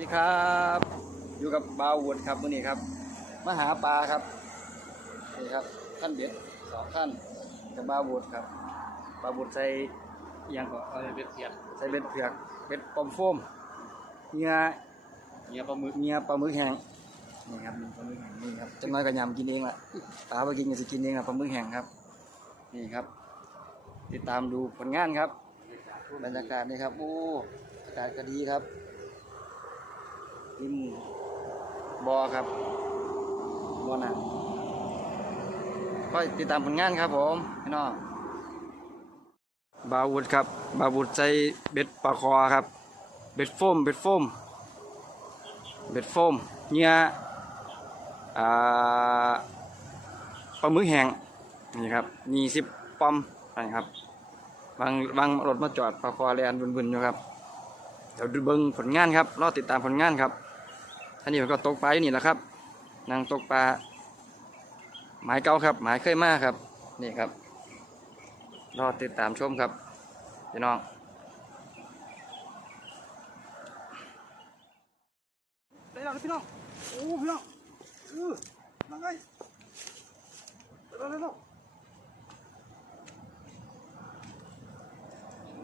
ดีครับ อยู่กับบาววุฒครับวันนี้ครับมาหาปลาครับนี่ครับท่านเบ็ดสองท่านกับบาววุฒครับบาววุฒใส่อิหยังก็เอาเบ็ดเทียดใส่เบ็ดเผือกเบ็ดปอมโฟมเงียเงี้ยปลาหมึกเงียปลาหมึกแห้งนี่ครับมีปลาหมึกแห้งนี่ครับจังน้อยก็ยำกินเองละปลาไปกินก็สิกินเองละปลาหมึกแห้งครับนี่ครับ ติดตามดูผลงานครับบรรยากาศนี่ครับโอ้อากาศก็ดีครับ ริมบอครับบอน่ะก็ติดตามผลงานครับผมพี่น้องบาวุธครับ บาวุธใส่เบ็ดปลาคอครับ เบ็ดโฟม เบ็ดโฟม เบ็ดโฟมเหงื่อปลาหมึกแห้งนี่ครับยี่สิบปอมนี่ครับบางบางรถมาจอดปลาคอแลนบุนๆอยู่ครับเดี๋ยวดูเบิ้งผลงานครับรอติดตามผลงานครับ ท่านนี้ผมก็ตกปลาอยู่นี่แหละครับนางตกปลาหมายเก่าครับ หมายเคยมาครับ นี่ครับ รอติดตามชมครับพี่น้องได้แล้วพี่น้องโอ้พี่น้องเออนั่งไงได้แล้วได้แล้ว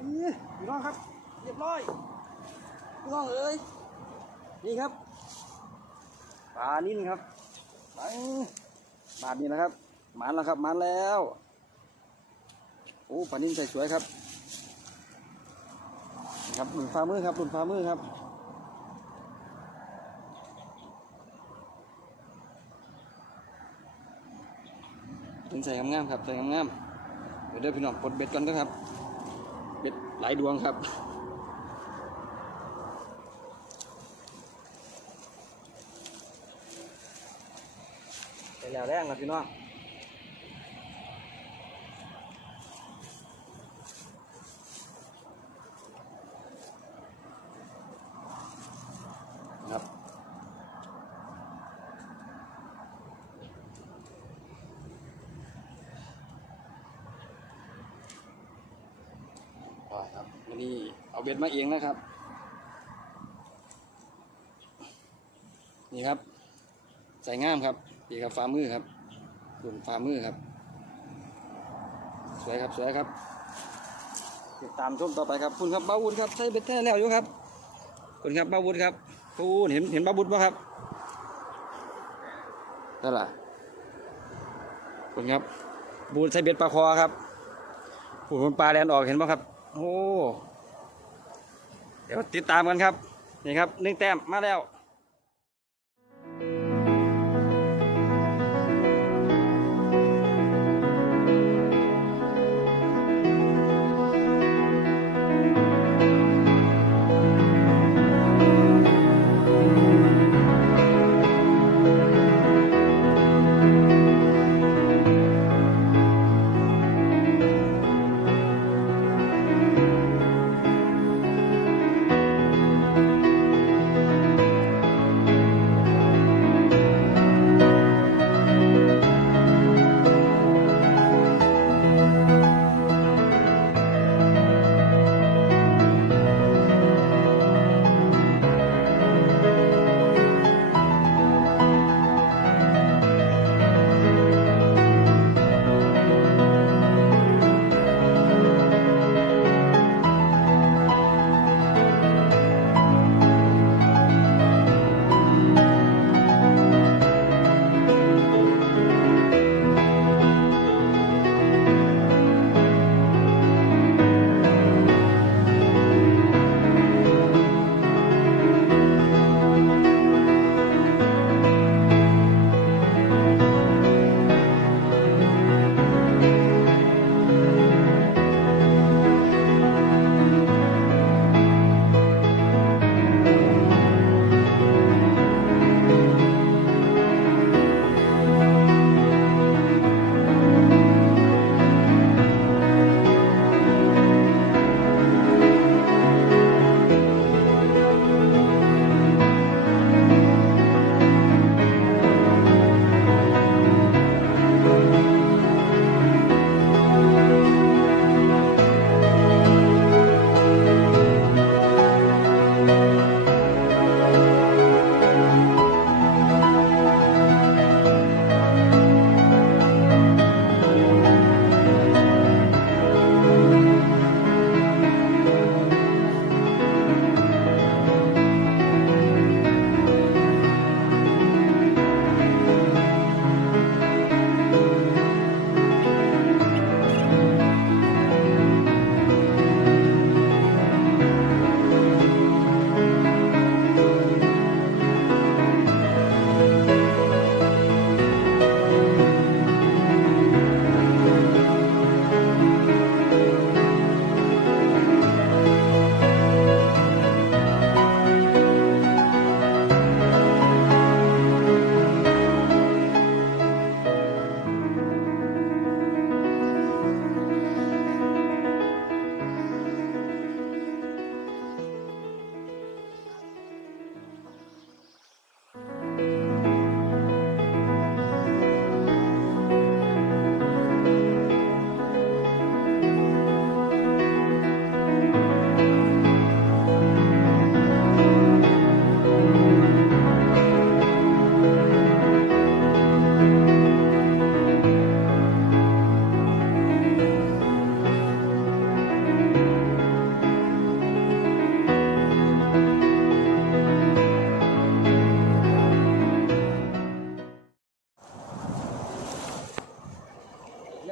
นี่พี่น้องครับ เรียบร้อยพี่น้องเอ้ยนี่ครับ ปลานิ่นครับไปบาทนี้นะครับหมันแล้วครับหมันแล้วโอ้ปลานิ่นใส่สวยครับครับหลุนฟ้ามือครับหลุนฟ้ามือครับถึงใส่งามๆครับใส่งามๆเดี๋ยวเดี๋ยวพี่น้องกดเบ็ดกันนะครับ เบ็ดหลายดวงครับ แล้วแรงครับพี่น้องครับอ๋อครับวันนี้เอาเบ็ดมาเองนะครับ นี่ครับ ใส่ง่ามครับ ดีครับฝ่ามือครับกลุ่มฝ่ามือครับ สวยครับสวยครับติดตามชมต่อไปครับคุณครับบ้าวุฒครับใช้เบ็ดแท้แล้วอยู่ครับคุณครับบ้าวุฒครับคุณเห็นเห็นบ้าวุฒป่ะครับนั่นแหละคุณครับบูนใช้เบ็ดปลาคอครับผูนปลาแลนออกเห็นป่ะครับ โอ้เดี๋ยวติดตามกันครับนี่ครับหนึ่งแต้มมาแล้ว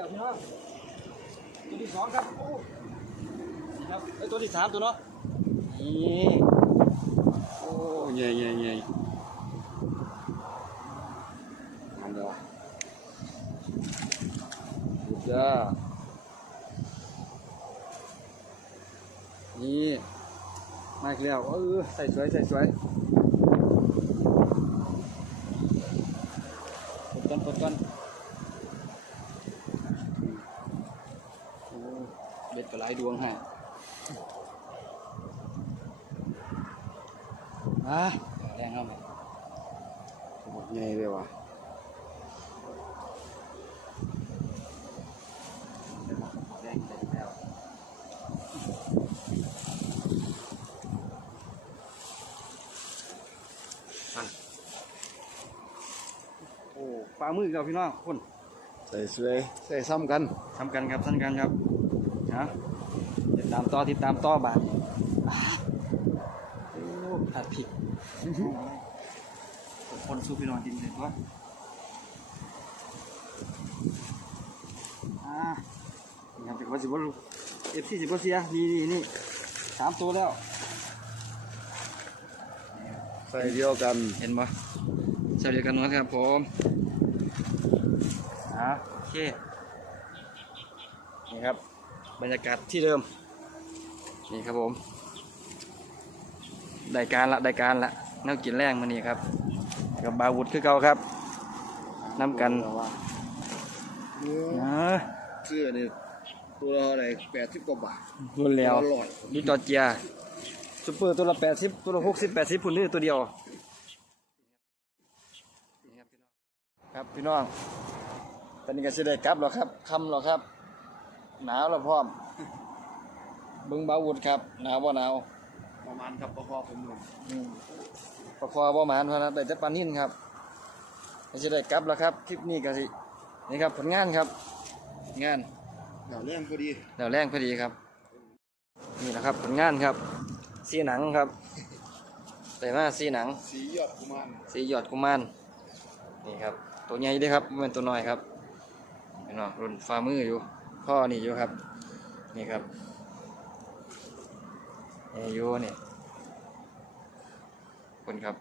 ครับพี่น้องตัวที่สองครับครับไอตัวที่สามตัวเนาะนี่โอ้ยใหญ่ใหญ่ใหญ่ทำแล้วสุดยอดนี่มาอีกแล้วเออใส่สวยใส่สวย ดก็หลายดวงฮะอะแรงเข้ามาหมดใหญ่เลยว่ะแรงเต็มแล้วอะโอ้ปลามือกับพี่น้องคน ใส่สวยใส่ซ้ำกัน ทำกันครับท่านกันครับ ฮะติดตามต่อติดตามต่อบาทอะโอ้ผัดผิดคนสู้พี่น้องกินเลยว่าอ่านี่ครับจากวัดสิบวัเอฟซีสิบวัเสียนี่นี่นี่สามตัวแล้ว ใส่เดียวกันเห็นปะใส่เดียวกันนะครับผมอ่าโอเคนี่ครับ บรรยากาศที่เดิม นี่ครับผมได้การละได้การละแนวกินแรงมานี่ครับ กับบาวุธคือเก่าครับน้ำกันเนื้อนะเสื้อนี่ตัวละเท่าไหร่แปดสิบกว่าบาทรุนแล้วอร่อยดูจอร์เจียซูเปอร์ตัวละแปดสิบตัวละหกสิบแปดสิบพุ่นนี่ตัวเดียวนี่ครับพี่น้องครับพี่น้องตอนนี้ก็จะได้กลับแล้วครับคำแล้วครับ หนาวแล้วพร้อมเบึงบาวุธครับ หนาวบ่หนาวประมาณกับประคอผมหนึ่งอืมประคอบ่หมานเพราะนะได้แต่ปลานิ่นครับก็จะได้กลับแล้วครับคลิปนี้ก็สินี่ครับผลงานครับ งานเดี๋ยวเรื่องพอดีเดี๋ยวแรงพอดีครับ นี่แหละครับผลงานครับ สีหนังครับแต่มาสีหนัง สียอดกุมารสีหยอดกุมารนี่ครับ ตัวใหญ่เด้วยครับบ่แมันตัวน้อยครับเห็นเนาะรุ่นฝ่ามืออยู่ พ่อนี่อยู่ครับ นี่ครับนี่อยู่นี่คนครับ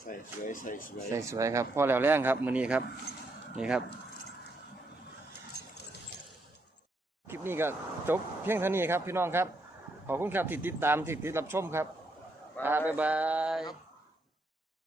ใส่สวยใส่สวยใส่สวยครับพ่อแล้วแรงครับมือนี้ครับ นี่ครับ คลิปนี้ก็จบเพียงเท่านี้ครับพี่น้องครับ ขอบคุณครับที่ติดตามที่ติดรับชมครับบ๊ายบาย